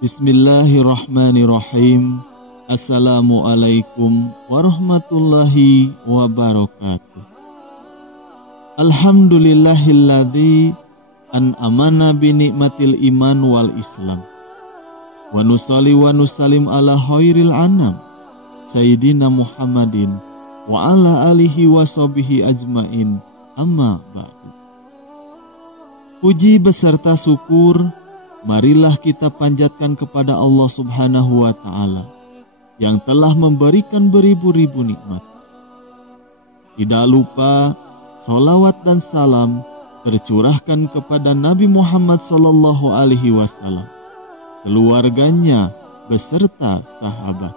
Bismillahirrahmanirrahim. Assalamualaikum warahmatullahi wabarakatuh. Alhamdulillahilladzi an'amana binikmatil iman wal islam. Wa nusalli wa nusallim ala khairil anam Sayyidina Muhammadin wa ala alihi wa sahbihi ajmain, amma ba'du. Puji beserta syukur marilah kita panjatkan kepada Allah Subhanahu wa Ta'ala yang telah memberikan beribu-ribu nikmat. Tidak lupa salawat dan salam tercurahkan kepada Nabi Muhammad sallallahu alaihi wasallam, keluarganya beserta sahabat.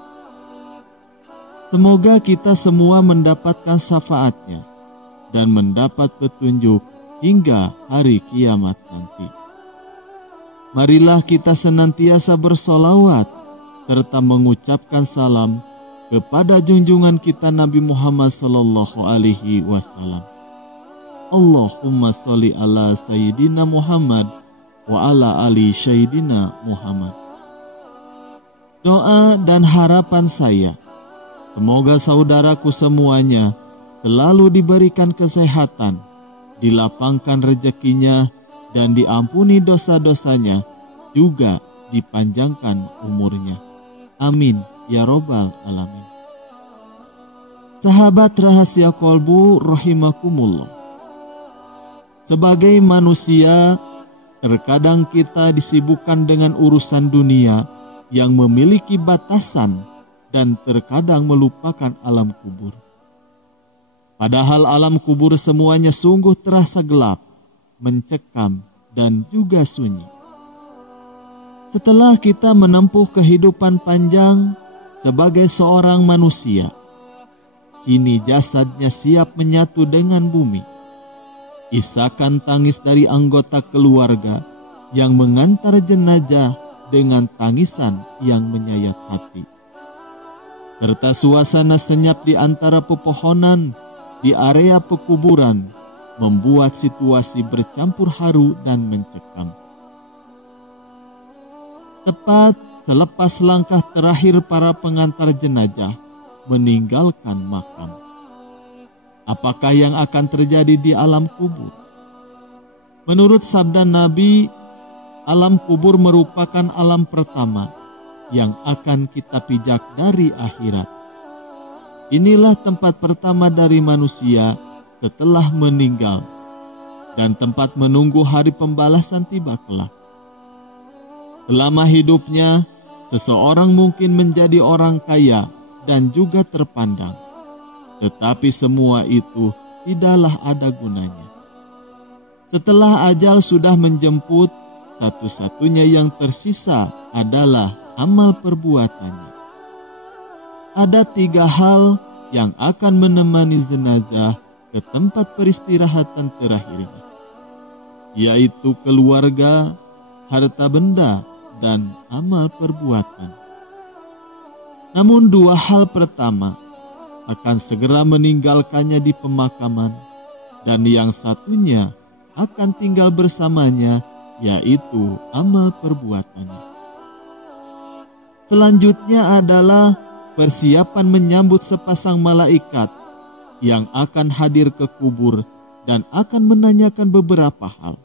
Semoga kita semua mendapatkan syafaatnya dan mendapat petunjuk hingga hari kiamat nanti. Marilah kita senantiasa bersolawat serta mengucapkan salam kepada junjungan kita Nabi Muhammad sallallahu alaihi wasallam. Allahumma sholli ala Sayyidina Muhammad wa ala ali Sayyidina Muhammad. Doa dan harapan saya, semoga saudaraku semuanya selalu diberikan kesehatan, dilapangkan rezekinya, dan diampuni dosa-dosanya, juga dipanjangkan umurnya. Amin ya robbal alamin. Sahabat rahasia kolbu rahimakumullah. Sebagai manusia, terkadang kita disibukkan dengan urusan dunia yang memiliki batasan dan terkadang melupakan alam kubur. Padahal alam kubur semuanya sungguh terasa gelap, mencekam, dan juga sunyi. Setelah kita menempuh kehidupan panjang sebagai seorang manusia, kini jasadnya siap menyatu dengan bumi. Isakan tangis dari anggota keluarga yang mengantar jenazah dengan tangisan yang menyayat hati. Serta suasana senyap di antara pepohonan di area pekuburan membuat situasi bercampur haru dan mencekam. Tepat selepas langkah terakhir para pengantar jenazah meninggalkan makam. Apakah yang akan terjadi di alam kubur? Menurut sabda Nabi, alam kubur merupakan alam pertama yang akan kita pijak dari akhirat. Inilah tempat pertama dari manusia setelah meninggal, dan tempat menunggu hari pembalasan tiba kelak. Selama hidupnya, seseorang mungkin menjadi orang kaya dan juga terpandang, tetapi semua itu tidaklah ada gunanya. Setelah ajal sudah menjemput, satu-satunya yang tersisa adalah amal perbuatannya. Ada 3 hal yang akan menemani jenazah ke tempat peristirahatan terakhirnya, yaitu keluarga, harta benda, dan amal perbuatan. Namun 2 hal pertama akan segera meninggalkannya di pemakaman, dan yang satunya akan tinggal bersamanya, yaitu amal perbuatannya. Selanjutnya adalah persiapan menyambut sepasang malaikat yang akan hadir ke kubur dan akan menanyakan beberapa hal.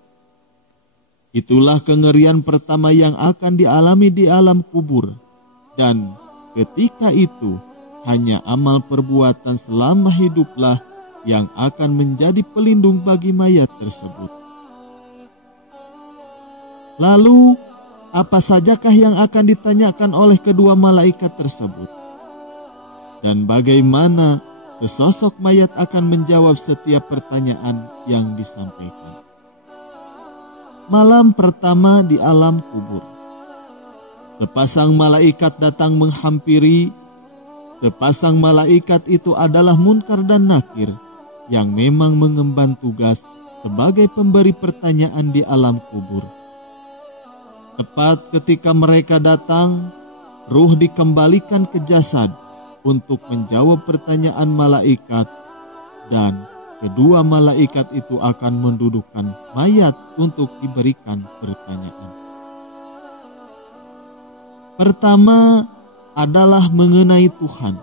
Itulah kengerian pertama yang akan dialami di alam kubur, dan ketika itu hanya amal perbuatan selama hiduplah yang akan menjadi pelindung bagi mayat tersebut. Lalu, apa sajakah yang akan ditanyakan oleh kedua malaikat tersebut? Dan bagaimana sesosok mayat akan menjawab setiap pertanyaan yang disampaikan? Malam pertama di alam kubur, sepasang malaikat datang menghampiri. Sepasang malaikat itu adalah Munkar dan Nakir yang memang mengemban tugas sebagai pemberi pertanyaan di alam kubur. Tepat ketika mereka datang, ruh dikembalikan ke jasad untuk menjawab pertanyaan malaikat, dan kedua malaikat itu akan mendudukkan mayat untuk diberikan pertanyaan. Pertama adalah mengenai Tuhan.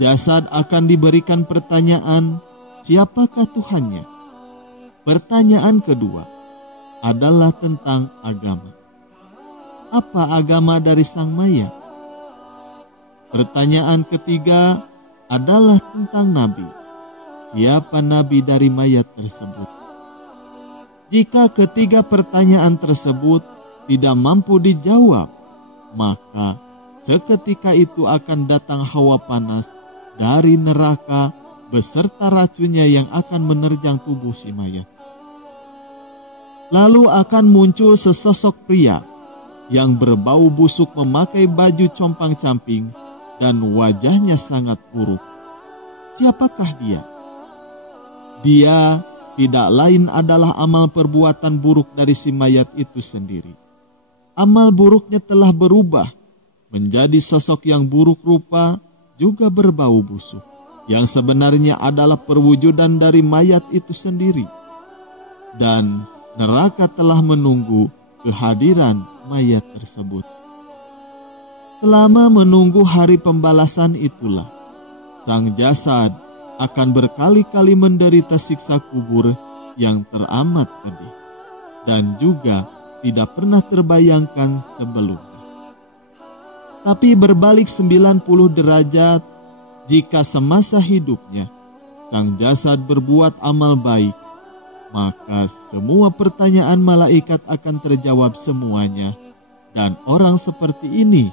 Jasad akan diberikan pertanyaan, siapakah Tuhannya? Pertanyaan kedua adalah tentang agama. Apa agama dari sang mayat? Pertanyaan ketiga adalah tentang nabi. Siapa nabi dari mayat tersebut? Jika ketiga pertanyaan tersebut tidak mampu dijawab, maka seketika itu akan datang hawa panas dari neraka beserta racunnya yang akan menerjang tubuh si mayat. Lalu akan muncul sesosok pria yang berbau busuk memakai baju compang-camping dan wajahnya sangat buruk. Siapakah dia? Dia tidak lain adalah amal perbuatan buruk dari si mayat itu sendiri. Amal buruknya telah berubah menjadi sosok yang buruk rupa, juga berbau busuk, yang sebenarnya adalah perwujudan dari mayat itu sendiri. Dan neraka telah menunggu kehadiran mayat tersebut. Selama menunggu hari pembalasan itulah, sang jasad akan berkali-kali menderita siksa kubur yang teramat pedih dan juga tidak pernah terbayangkan sebelumnya. Tapi berbalik 90 derajat jika semasa hidupnya sang jasad berbuat amal baik, maka semua pertanyaan malaikat akan terjawab semuanya, dan orang seperti ini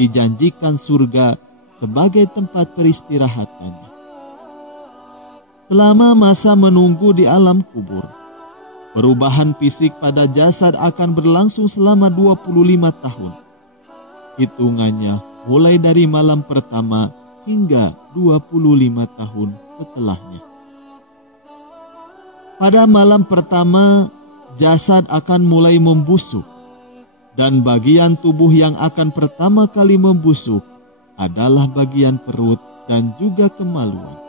dijanjikan surga sebagai tempat peristirahatannya. Selama masa menunggu di alam kubur, perubahan fisik pada jasad akan berlangsung selama 25 tahun. Hitungannya mulai dari malam pertama hingga 25 tahun setelahnya. Pada malam pertama, jasad akan mulai membusuk, dan bagian tubuh yang akan pertama kali membusuk adalah bagian perut dan juga kemaluan.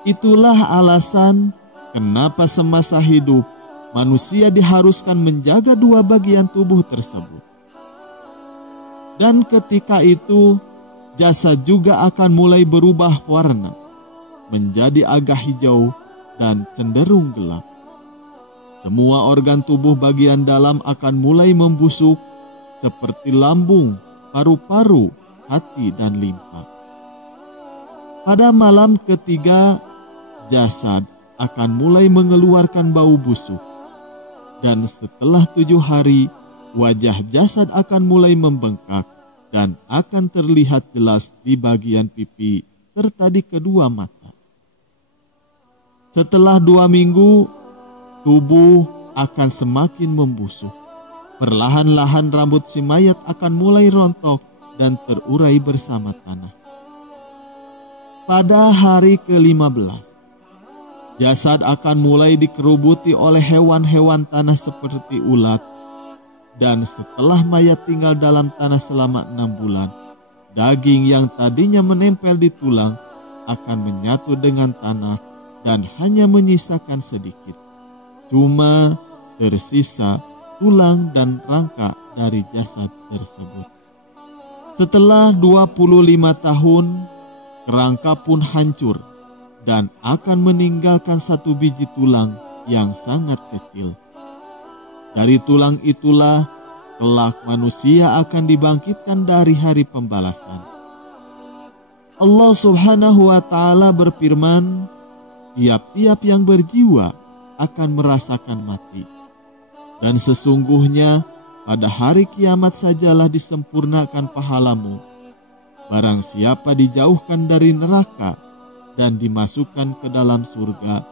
Itulah alasan kenapa semasa hidup manusia diharuskan menjaga dua bagian tubuh tersebut. Dan ketika itu, jasad juga akan mulai berubah warna, menjadi agak hijau dan cenderung gelap. Semua organ tubuh bagian dalam akan mulai membusuk, seperti lambung, paru-paru, hati, dan limpa. Pada malam ketiga, jasad akan mulai mengeluarkan bau busuk. Dan setelah 7 hari, wajah jasad akan mulai membengkak dan akan terlihat jelas di bagian pipi serta di kedua mata. Setelah 2 minggu, tubuh akan semakin membusuk. Perlahan-lahan rambut si mayat akan mulai rontok dan terurai bersama tanah. Pada hari ke-15, jasad akan mulai dikerubuti oleh hewan-hewan tanah seperti ulat. Dan setelah mayat tinggal dalam tanah selama 6 bulan, daging yang tadinya menempel di tulang akan menyatu dengan tanah dan hanya menyisakan sedikit. Cuma tersisa tulang dan rangka dari jasad tersebut. Setelah 25 tahun, kerangka pun hancur dan akan meninggalkan 1 biji tulang yang sangat kecil. Dari tulang itulah kelak manusia akan dibangkitkan dari hari pembalasan. Allah Subhanahu wa Ta'ala berfirman, tiap-tiap yang berjiwa akan merasakan mati. Dan sesungguhnya pada hari kiamat sajalah disempurnakan pahalamu. Barang siapa dijauhkan dari neraka dan dimasukkan ke dalam surga,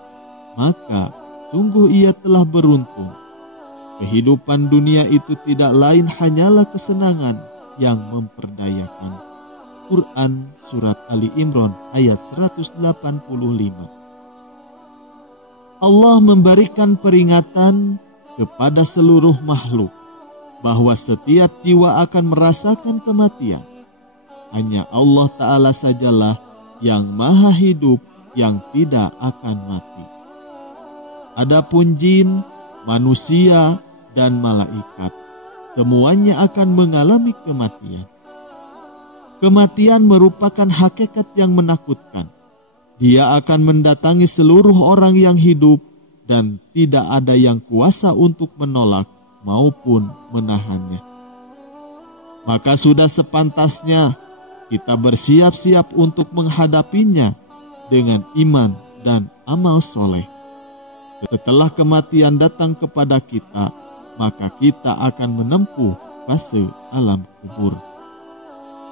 maka sungguh ia telah beruntung. Kehidupan dunia itu tidak lain hanyalah kesenangan yang memperdayakan. Quran Surat Ali Imran ayat 185. Allah memberikan peringatan kepada seluruh makhluk bahwa setiap jiwa akan merasakan kematian. Hanya Allah Ta'ala sajalah yang maha hidup yang tidak akan mati. Adapun jin, manusia, dan malaikat, semuanya akan mengalami kematian. Kematian merupakan hakikat yang menakutkan. Dia akan mendatangi seluruh orang yang hidup dan tidak ada yang kuasa untuk menolak maupun menahannya. Maka sudah sepantasnya kita bersiap-siap untuk menghadapinya dengan iman dan amal soleh. Setelah kematian datang kepada kita, maka kita akan menempuh fase alam kubur.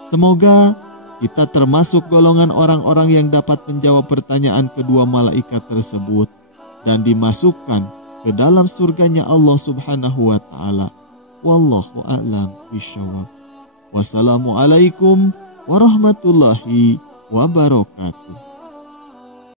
Semoga kita termasuk golongan orang-orang yang dapat menjawab pertanyaan kedua malaikat tersebut dan dimasukkan ke dalam surganya Allah Subhanahu wa Ta'ala. Wallahu a'lam bishawab. Wassalamualaikum warahmatullahi wabarakatuh.